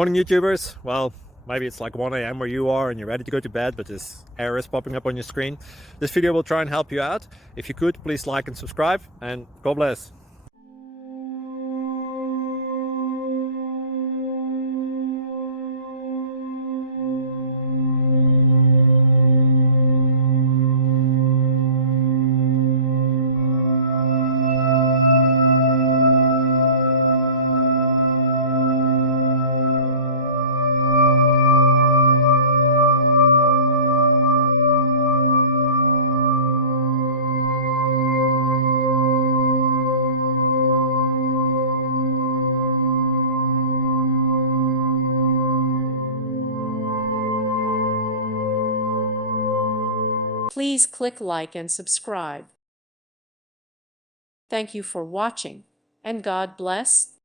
Morning YouTubers. Well, maybe it's like 1 a.m. where you are and you're ready to go to bed, but this error is popping up on your screen. This video will try and help you out. If you could, please like and subscribe, and God bless. Please click like and subscribe. Thank you for watching, and God bless.